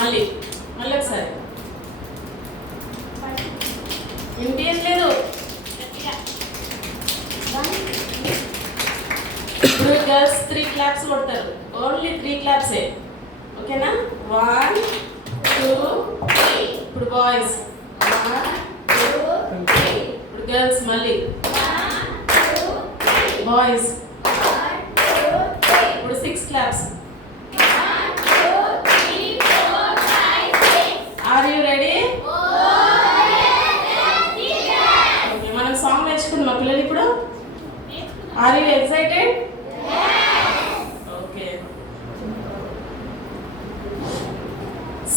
మళ్ళీ మళ్ళీ ఒకసారి వినిపించలేదు. ఇప్పుడు గర్ల్స్ 3 క్లాప్స్ కొడతారు. ఓన్లీ 3 క్లాప్సే. ఓకేనా? 1 2 3. ఇప్పుడు బాయ్స్ 1 2 3. ఇప్పుడు గర్ల్స్ మళ్ళీ 1 2 3. బాయ్స్ 1 2 3. ఇప్పుడు 6 claps. 1 2 3 4 5 6. Are you ready? Okay, మనం సాంగ్ నేర్చుకుందాం పిల్లలు ఇప్పుడు. Are you excited?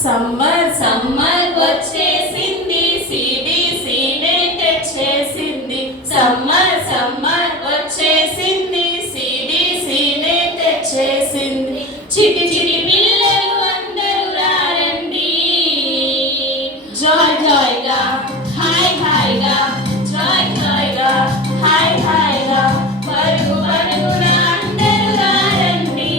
Summer summer వచ్చేసింది, సిబిసినే తెచ్చేసింది. సమ్మర్ సమ్మర్ వచ్చేసింది, సిబిసినే తెచ్చేసింది. చిటి చిటి పిల్లలు అందరూ రండి, జాయ్ జాయ్గా హాయ్ హాయ్గా, జాయ్ జాయ్గా హాయ్ హాయ్గా, పరుగు పరుగున అందరూ రండి.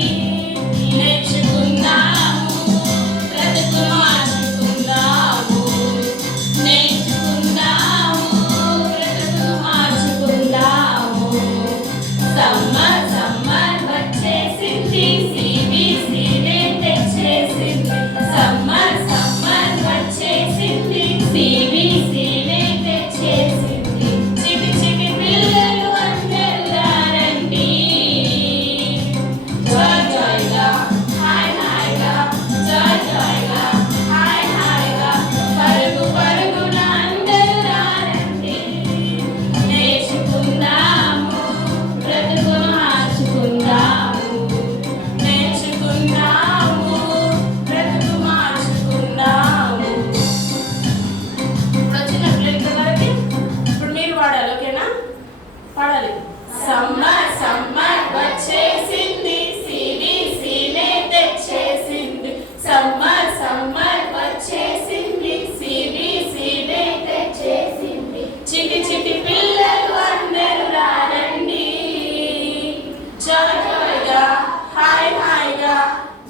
పాడాలి. సమ్మర్ సమ్మర్ వచ్చేసింది, సిబిసినే తెచ్చేసింది. సమ్మర్ సమ్మర్ వచ్చేసింది, సిబిసినే తెచ్చేసింది. చిటి చిటి పిల్లలు అందరూ రండి, జాయ్ జాయ్గా హాయ్ హాయ్గా,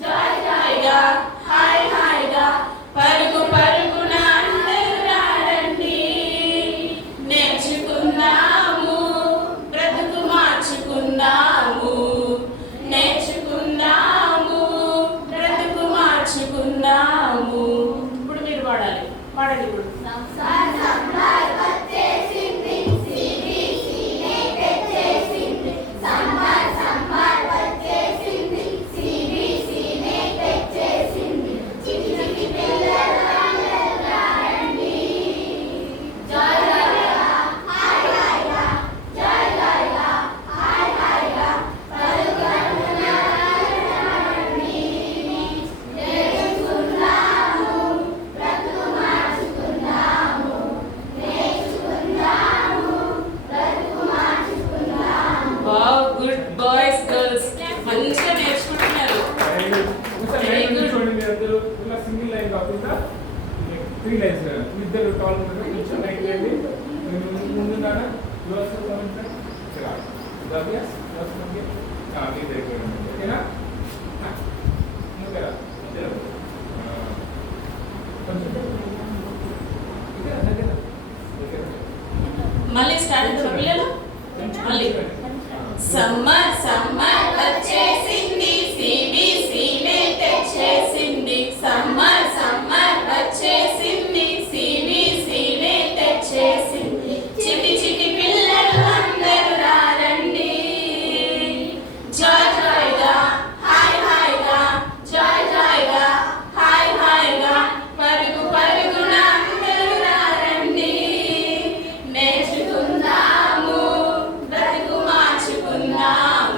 జాయ్ జాయ్గా హాయ్ హాయ్గా, పరుగు పరుగున అందరూ రండి. నేర్చుకుందాము, బ్రతుకు మార్చుకుందాము. నేర్చుకుందాము, బ్రతుకు మార్చుకుందాము. ఇప్పుడు మీరు పాడాలి. పాడండి ఇప్పుడు. మంచిగా నేర్చుకుంటున్నారు. సింగిల్ లైన్ కాకుండా 3 లైన్స్ ఇద్దరు టాల్ కొంచెం లైన్ చేయండి. ముందున్నారా ఓకేనా? మళ్ళీ స్టార్ట్ అవుతుంది పిల్లలు. మళ్ళీ సమ్మర్ సమ్మర్ వచ్చేసింది, సిబిసినే తెచ్చేసింది. సమ్మర్ సమ్మర్ వచ్చేసింది, సిబిసినే తెచ్చేసింది. చిటి చిటి పిల్లలు అందరూ రండి, జాయ్ జాయ్గా హాయ్ హాయ్గా, జాయ్ జాయ్గా హాయ్ హాయ్గా, పరుగు పరుగున అందరూ రండి. నేర్చుకుందాము, బ్రతుకు మార్చుకుందాము.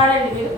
పాడండి మీరు.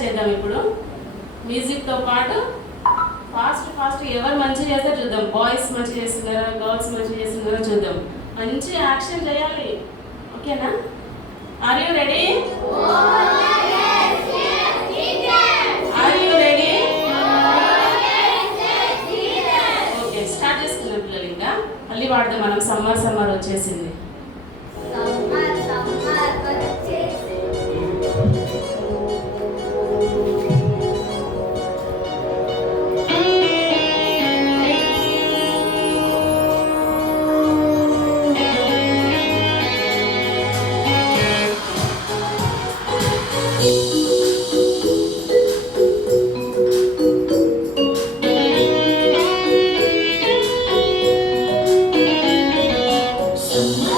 చేద్దాం ఇప్పుడు మ్యూజిక్ తో పాటు ఫాస్ట్ ఎవరు మంచి చేస్తారో చూద్దాం. బాయ్స్ మంచి చేస్తున్నారా, గర్ల్స్ మంచి చేస్తున్నారా చూద్దాం. మంచి యాక్షన్ చేయాలి. ఓకేనా? Are you ready? Are you ready? Okay, start చేసుకున్నాం పిల్లలు. ఇంకా మళ్ళీ వాడదాం మనం. సమ్మర్ వచ్చేసింది. Summer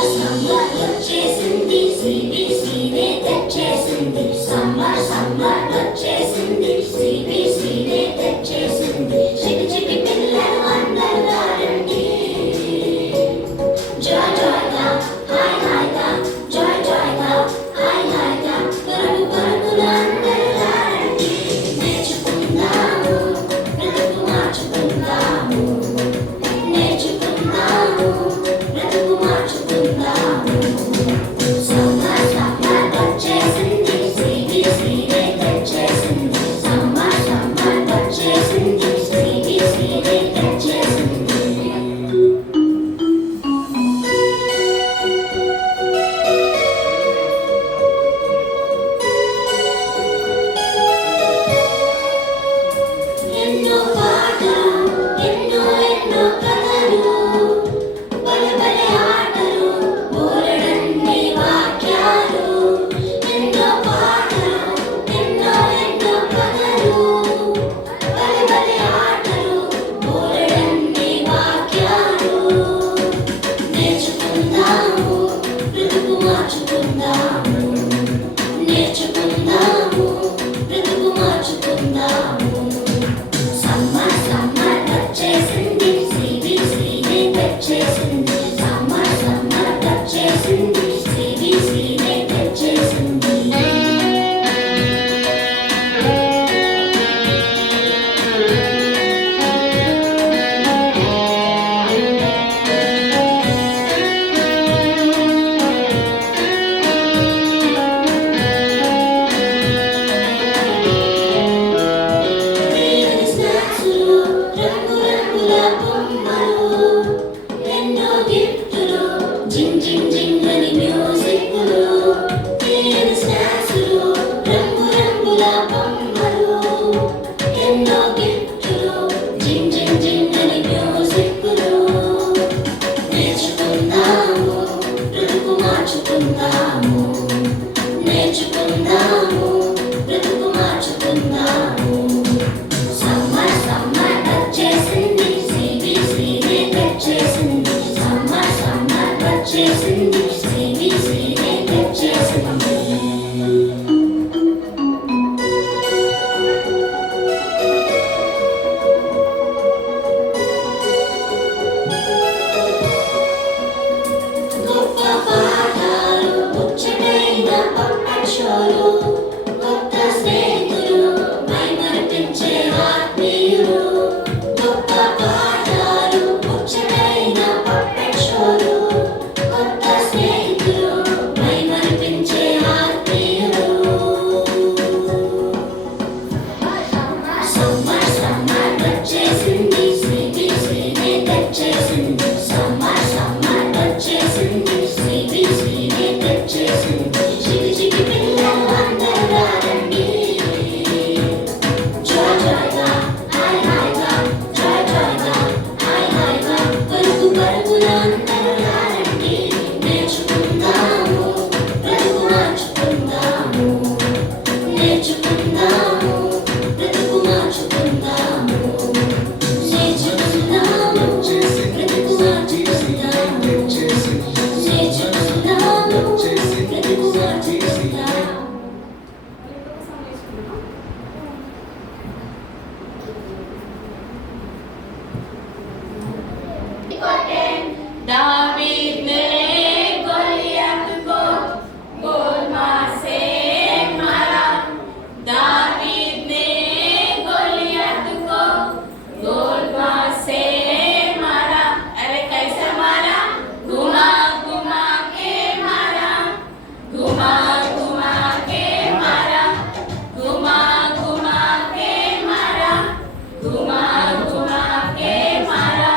घुमा घुमा के मारा,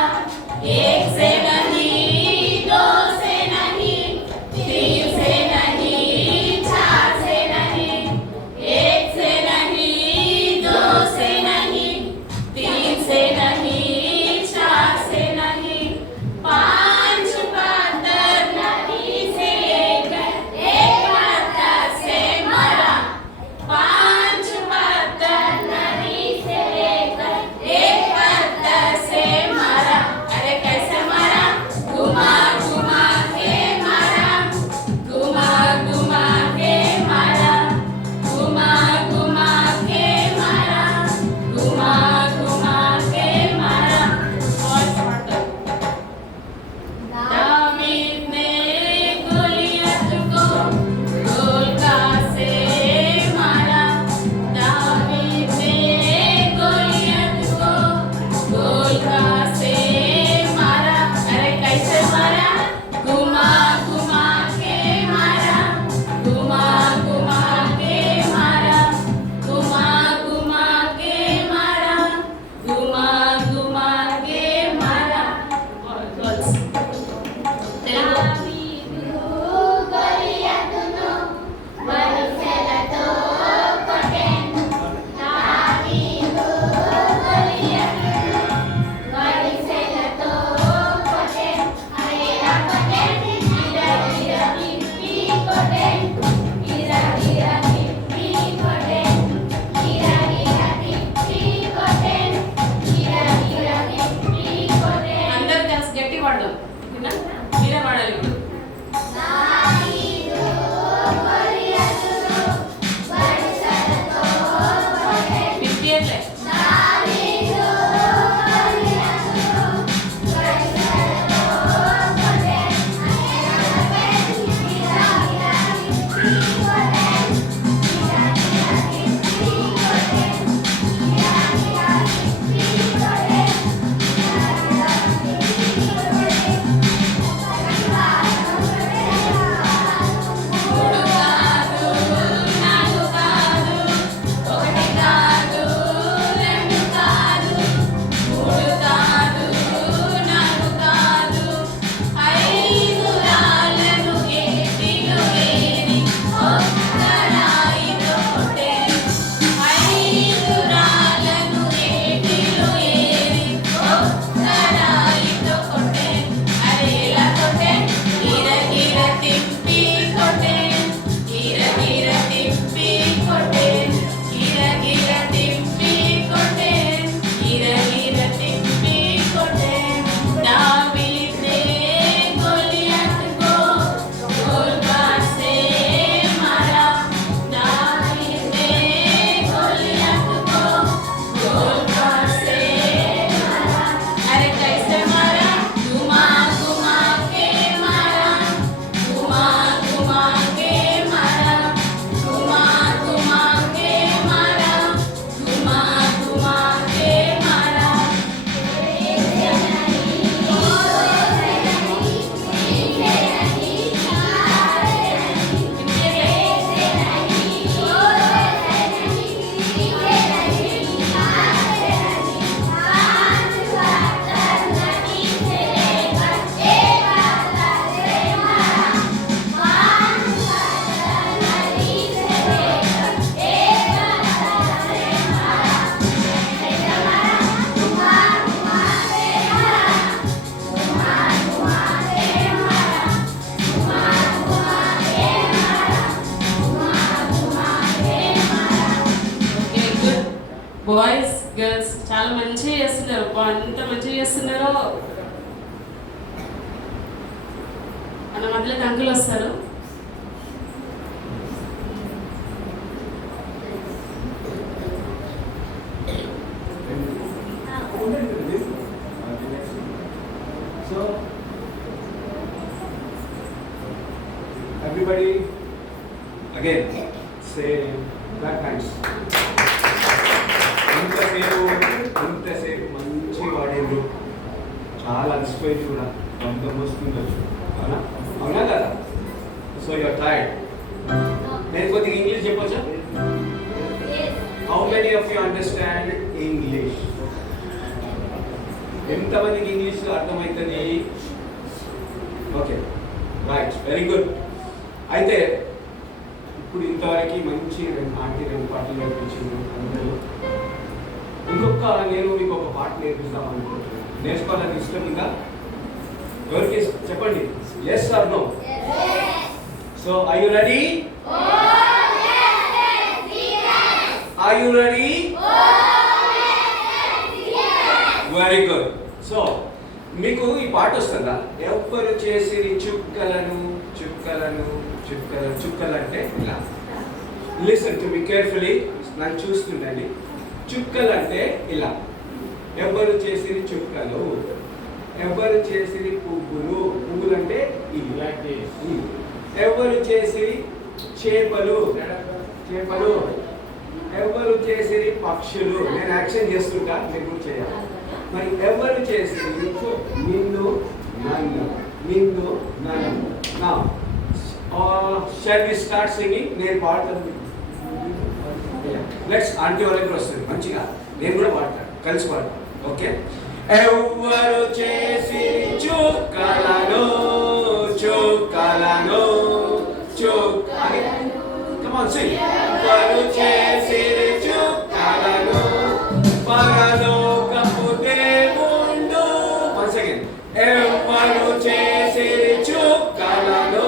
एक से नहीं, दो से नहीं, तीन से नहीं, चार से नहीं, एक से नहीं, दो से नहीं, तीन से नहीं, चार से नहीं, पांच पत्थर नदी से लेकर एक पत्थर से मरा, पांच पत्थर नदी से लेकर एक पत्थर से मरा। अरे कैसे मरा? घुमा घुमा के मारा, घुमा घुमा के मारा, घुमा घुमा के मारा, घुमा घुमा के मारा। और पढ़ो। दाऊद ने गोलियत को गोलका से मारा, दाऊद ने गोलियत को गोलका से मारा। अरे कैसे मारा? घुमा घुमा के मारा, घुमा घुमा के मारा, घुमा घुमा के मारा, घुमा घुमा के मारा। गर्ल्स తెలుగు గొలియతును వరుసలతో కొట్టెను. దావీదు గొలియతును వరుసలతో కొట్టెను. ఎలా కొట్టెను? గిరగిర తిప్పి కొట్టెను. గిరగిర తిప్పి కొట్టెను. గిరగిర తిప్పి కొట్టెను. గిరగిర తిప్పి కొట్టెను. అందరూ కలిసి గట్టి పాడదాం. ఓకేనా? మీరే పాడాలి ఇప్పుడు. దావీదు గొలియతును వరుసలతో కొట్టెను. వినిపియట్లే. దావీదు గొలియతును వరుసలతో కొట్టెను. ఎలా కొట్టెను? గిరగిర తిప్పి కొట్టెను. గిరగిర తిప్పి కొట్టెను. గిరగిర తిప్పి కొట్టెను. గిరగిర తిప్పి కొట్టెను. మూడు కాదు, నాలుగు కాదు, ఒకటి కాదు, రెండు కాదు, మూడు కాదు, నాలుగు కాదు, ఐదు రాళ్ళను ఏటిలో ఏరి ఒక్క రాయితో కొట్టెను. ఐదు రాళ్ళను ఏటిలో ఏరి ఒక్క రాయితో కొట్టెను. అరే ఎలా కొట్టెను? గిరగిర తిప్పి కొట్టెను. గిరగిర తిప్పి కొట్టెను. గిరగిర తిప్పి కొట్టెను. గిరగిర తిప్పి కొట్టెను. दाऊद ने गोलियत को गोलका से मारा, दाऊद ने गोलियत को गोलका से मारा। अरे कैसे मारा? घुमा घुमा के मारा, घुमा घुमा के मारा, घुमा घुमा के मारा, घुमा घुमा के मारा। Okay good. బాయ్స్ గర్ల్స్ చాలా మంచిగా చేస్తున్నారు. ఎంత మంచిగా చేస్తున్నారో. మన మధ్యలోకి అంకుల్ వస్తారు. So, everybody, again, say clap hands. ఇంతసేపు మంచి వాడేది చాలా అలసిపోయింది కూడా కొంత మోస్తుండొచ్చు అవునా అవునా కదా సో యూఆర్ టైర్డ్ నేను కొద్దిగా ఇంగ్లీష్ చెప్పొచ్చా how many of you understand English ఎంతమందికి ఇంగ్లీష్ అర్థమవుతుంది? Okay, right, very good. అయితే ఇప్పుడు ఇంతవరకు మంచి రెండు పాటలు నేర్పించింది అందరూ. నేను మీకు ఒక పాట నేర్పిస్తాం అనుకుంటున్నాను. నేర్చుకోవాలని ఇష్టం ఉందా? ఎవరికి చెప్పండి, yes or no? So are you ready? Are you ready? Very good. So మీకు ఈ పాట వస్తుందా? ఎవ్వరు చేసిరి చుక్కలను చుక్కలను చుక్కలు. చుక్కలు అంటే ఇలా, లిసన్ టు మీ కేర్ఫుల్లీ, నన్ను చూస్తుండండి. చుక్కలు అంటే ఇలా. ఎవరు చేసిరి చుక్కలు, ఎవరు చేసిరి పువ్వులు. పువ్వులు అంటే ఇవి. ఎవరు చేసిరి చేపలు, చేపలు. ఎవరు చేసిరి పక్షులు. నేను యాక్షన్ చేస్తుంటా, మీరు కూడా చేయాలి. మరి ఎవరు చేసిరి నిన్ను నన్ను, నిన్ను నన్ను. నా షల్ వి స్టార్ట్ సింగింగ్? నేను పాడతాను, లెట్స్. ఆంటీ వాళ్ళకి వస్తుంది మంచిగా, నేను కూడా పాడతాను, కలిసి పాడతాను. ఓకే. ఎవరు చేసి చుక్కలను చుక్కలను చుక్కలను. Come on sing. ఎవరు చేసి చుక్కలను పరలోకపు దేవుండు. Once again. ఎవరు చేసి చుక్కలను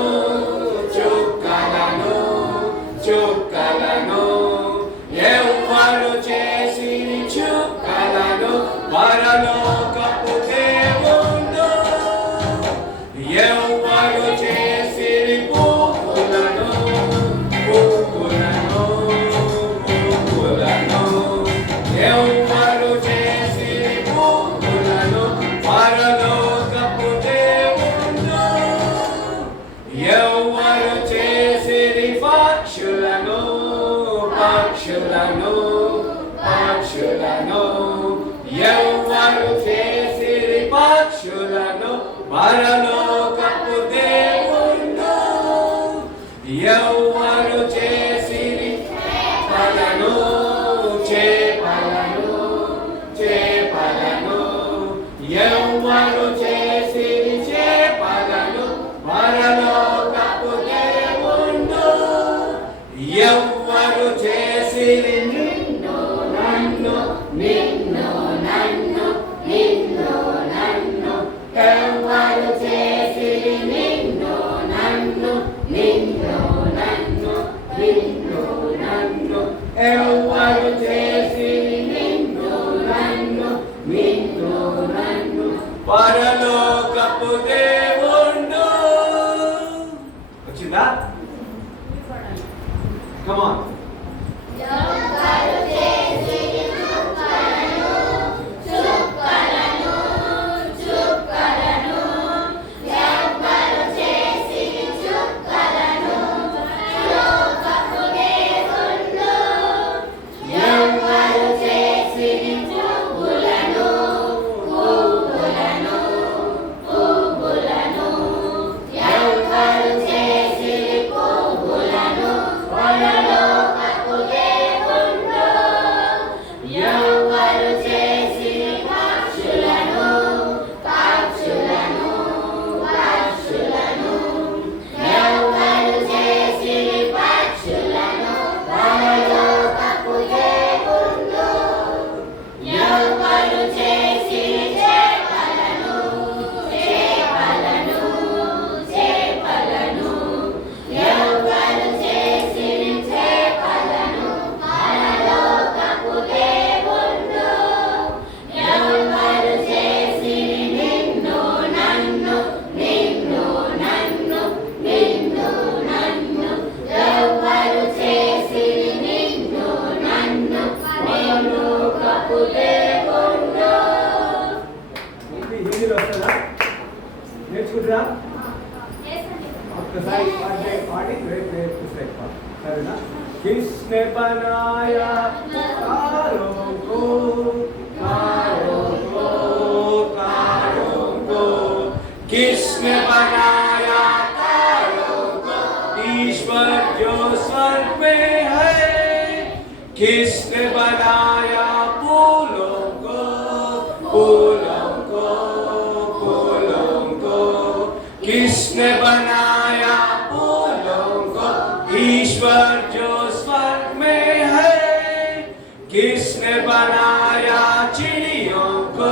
చుక్కలను చుక్కలను. ఎవరు చేసి చుక్కలను పరలోకపు దేవుండు. ఎవరు చేసి పువ్వులను పువ్వులను పువ్వులను. ఎవరు చేసి పువ్వులను పరలోకపు దేవుండు. ఎవరు చేసిరి పక్షులను పక్షులను పక్షులను. ఎవరు చేసిరి పక్షులను పరలోకపు దేవుండు. ఎవరు చేసిరి చేపలను చేపలను చేపలను. ఎవరు చేసిరి చేపలను పరలోకపు దేవుండు. ఎవరు చేసిరి నిన్ను నన్ను నిన్ను నన్ను నిన్ను నన్ను. ఎవరు చేసిరి నిన్ను నన్ను నిన్ను నన్ను నిన్ను నన్ను. ఎవరు చేసిరి నిన్ను నన్ను నిన్ను నన్ను పరలోకపు దేవుండు. వచ్చిందా? Come on. ఎవరు చేసిరి చుక్కలను చుక్కలను చుక్కలను. ఎవరు చేసిరి చుక్కలను పరలోకపు దేవుండు. ఎవరు చేసిరి పువ్వులను పువ్వులను పువ్వులను. ఎవరు చేసిరి పువ్వులను పరలోకపు దేవుండు. ఎవరు చేసిరి పక్షులను పక్షులను పక్షులను. ఎవరు చేసిరి పక్షులను పరలోకపు దేవుండు. ఎవరు చేసిరి చేపలను చేపలను చేపలను. ఎవరు చేసిరి చేపలను పరలోకపు దేవుండు. ఎవరు చేసిరి నిన్ను నన్ను నిన్ను నన్ను నిన్ను నన్ను. ఎవరు చేసిరి నిన్ను నన్ను పరలోకపు దేవుండు. హిందీలో వస్తుందా? నేర్చుకుంటారా? ఒక్కసారి పాడి పాడి రేపు నేర్పిస్తాయి. సరేనా? किसने बनाया तारों को तारों को तारों को. किसने बनाया तारों को? ईश्वर जो स्वर्ग में है. किसने बनाया फूलों को फूलों को किसने बनाया फूलों को ईश्वर जो स्वर्ग में है, किसने बनाया चिड़ियों को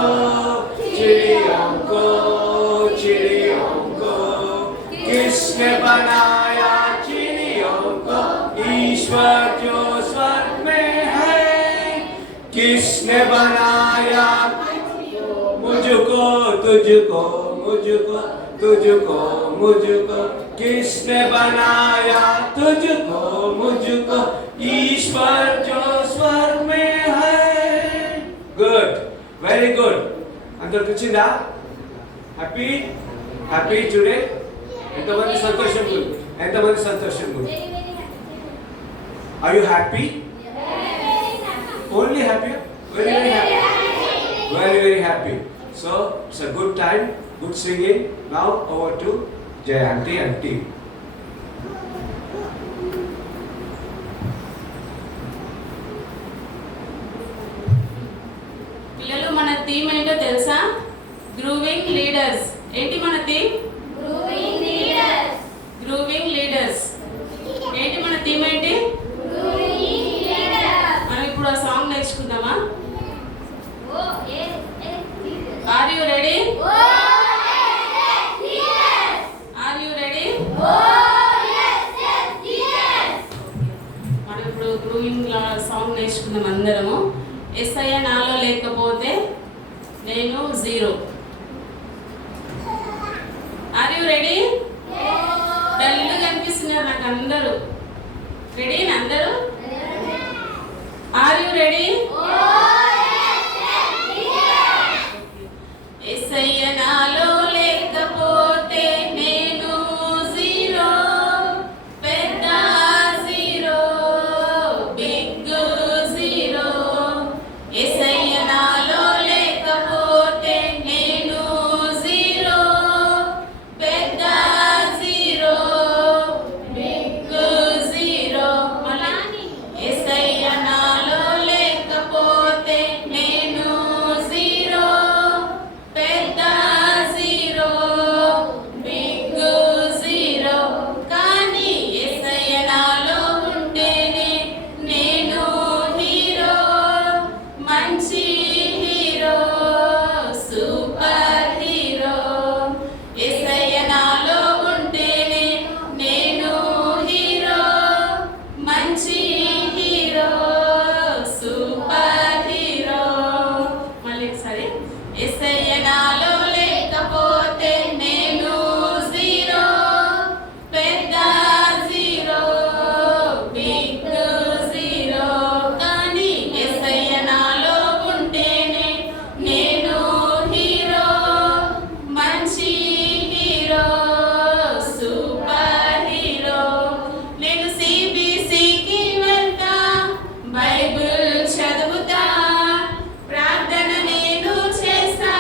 चिड़ियों को चिड़ियों को, किसने बनाया चिड़ियों को ईश्वर जो स्वर्ग में है, किसने बनाया मुझको तुझको मुझको तुझको मुझको, किसने बनाया तुझको मुझको ईश्वर जो स्वर्ग में है. Good, very good. అందరికి వచ్చిందా? Happy happy today. ఎంతమంది సంతోషంగా ఎంతమంది సంతోషంగా are you happy? Only happy? Very very happy. Very very happy. So it's a good time, good singing. Now over to Jayanti and team. పిల్లలు మన థీమ్ ఏంటో తెలుసా? Grooving leaders. ఏంటి మన theme? Grooving leaders. Grooving leaders. ఏంటి మన theme ఏంటి? Grooving leaders. మనం ఇప్పుడు ఆ సాంగ్ నేర్చుకుందామా? Oh yes yes leaders. Are you ready? Oh yes yes leaders. Are you ready? Oh yes yes leaders. మనం ఇప్పుడు గ్రూవింగ్ సాంగ్ నేర్చుకుందాం అందరము. ఎస్ఐ నాలో లేకపోతే నేను జీరో. Are you ready? డల్గా కనిపిస్తున్నారు నాకు అందరూ. రెడీ అందరూ? Are you ready? ఎస్ఐ నాలో లేకపోతే నేను జీరో, పెద్ద జీరో, బిగ్ జీరో. ఎస్ఐ నాలో లేకపోతే నేను జీరో, పెద్ద జీరో, బిగ్ జీరో. మళ్ళీ ఎస్ఐ నాలో లేకపోతే నేను జీరో, పెద్ద జీరో, బిగ్ జీరో. కానీ యేసయ్య నాలో ఉంటేనే నేను హీరో, మంచి హీరో, సూపర్ హీరో. యేసయ్య నాలో ఉంటేనే నేను హీరో, మంచి హీరో, సూపర్ హీరో. మళ్ళీ ఒకసారి. యేసయ్య నాలో లేకపోతే నేను జీరో, పెద్ద జీరో, బిగ్ జీరో. కానీ యేసయ్య నాలో ఉంటేనే నేను హీరో, మంచి హీరో, సూపర్ హీరో. నేను సిబిసికి వెళ్తా, బైబిల్ చదువుతా, ప్రార్థన నేను చేస్తా,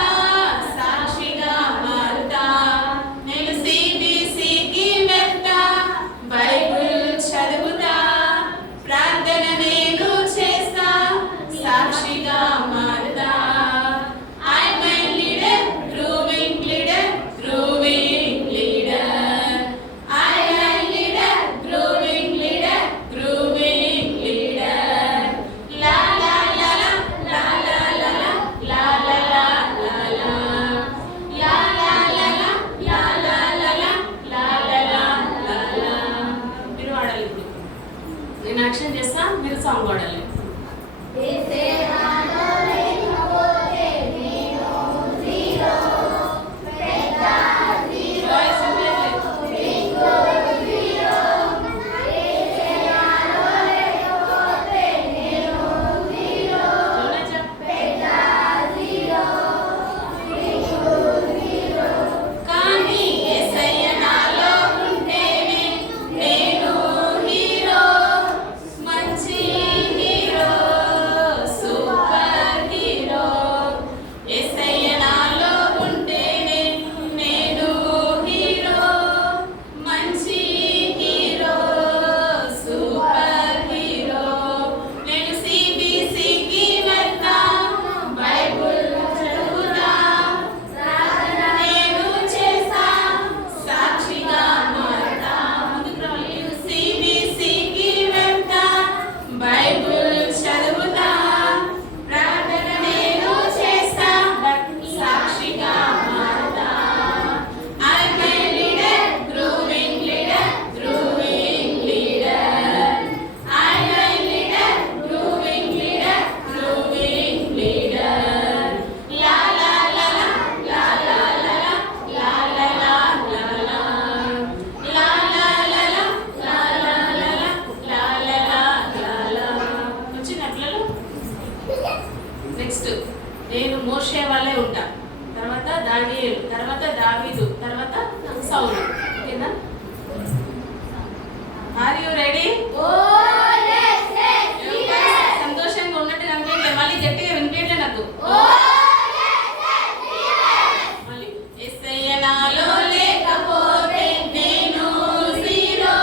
వల్లే ఉంటా. తర్వాత దానియేలు, తర్వాత దావీదు, తర్వాత సౌలు. ఓకేనా? Are you ready? Oh, yes, yes, yes. సంతోషంగా ఉన్నట్టుగా అనిపించే మళ్ళీ గట్టిగా వినిపించలే నాకు. Oh, yes, yes, yes. మళ్ళీ యేసయ్య నాలో లేకపోతే నేను జీరో,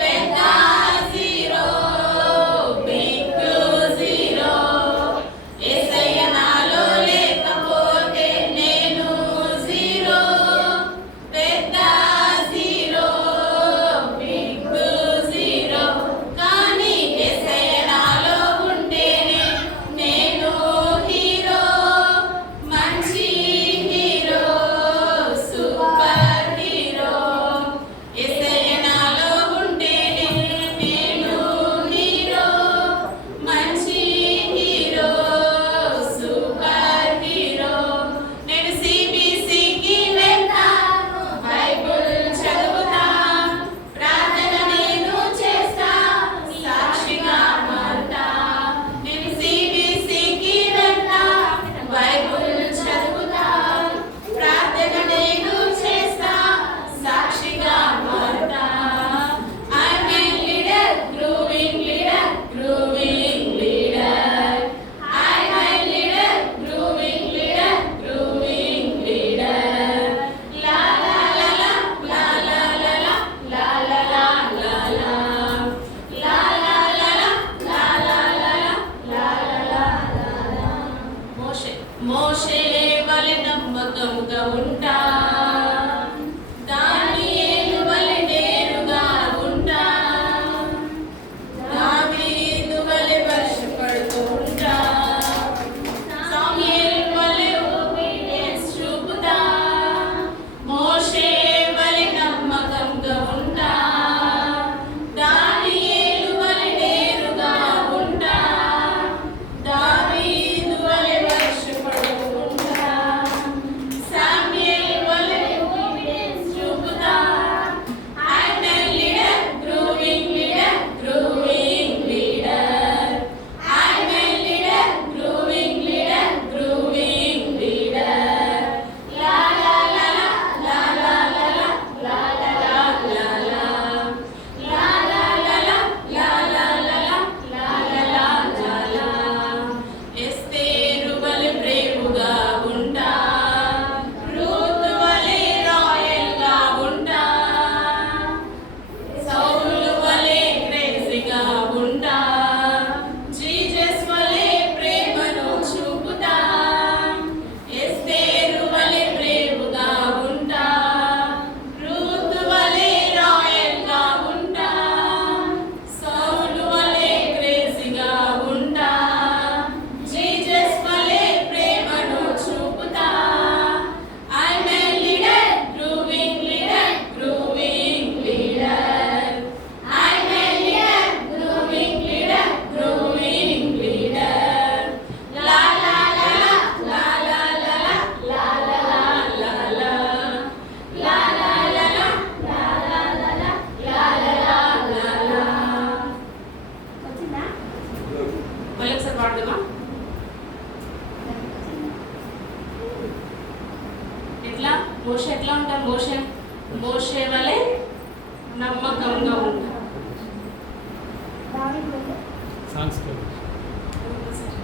పెద్ద జీరో, బిగ్ జీరో. యేసయ్య నాలో లేకపోతే నేను జీరో, పెద్ద జీరో, బిగ్ జీరో. కానీ యేసయ్య నాలో ఉంటేనే నేను హీరో, మంచి హీరో, సూపర్ హీరో. యేసయ్య నాలో ఉంటేనే నేను హీరో, మంచి హీరో, సూపర్ హీరో. నేను సిబిసికి వెళ్తాను, బైబుల్ చదువుతా, ప్రార్థన నేను చేస్తా, సాక్షిగా మారుతా. నేను సిబిసికి వెళ్తా, బైబుల్ చదువుతా, ప్రార్థన నేను చేస్తా, సాక్షిగా మారుతా. I'm a leader, growing leader, growing leader. I'm a leader, growing leader, growing leader. La la la la, la la la la, la la la la la. La la la la, la la la la, la la la la. మోషే వలె నమ్మకముగా ఉంటా, దానియేలు వలె నేరుగా ఉంటా, దావీదు వలె వర్షపడుతూ ఉంటా, సమూయేలు వలె obedience చూపుతా. మోషే వలె నమ్మకంగా ఉంటా, దానియేలు వలె నేరుగా ఉంటా, దావీదు వలె వర్షపడుతూ ఉంటా, సమూయేలు వలె obedience చూపుతా. I'm a leader, growing leader, growing leader. I'm a leader, growing leader, growing leader. La la la la, la la la la, la la la la la. La la la la, la la la la, la la la la la. ఎస్తేరు వలె ప్రేమగా ఉంటా, Ruth వలె రాయల్గా ఉంటా, సౌలు వలె క్రేజీగా ఉంటా, Jesus వలె ప్రేమను చూపుతా. ఎస్తేరు వలె ప్రేమగా ఉంటా, రూతు వలె రాయల్గా ఉంటా, సౌలు వలె క్రేజీగా ఉంటా, జీసస్ వలె ప్రేమను చూపుతా. I'm a leader, growing leader, growing leader. I'm a leader, growing leader, growing leader. La la la la, la la la la, la la la la la. La la la la, la la la la, la la la la la. వచ్చిందా? మళ్ళీ ఒకసారి పాడదామా? ఎట్లా మోషే ఎట్లా ఉంటారు? మోషే వలె నమ్మకంగా ఉంటారు. దావీదు వలె సాంగ్స్ ఒకసారి.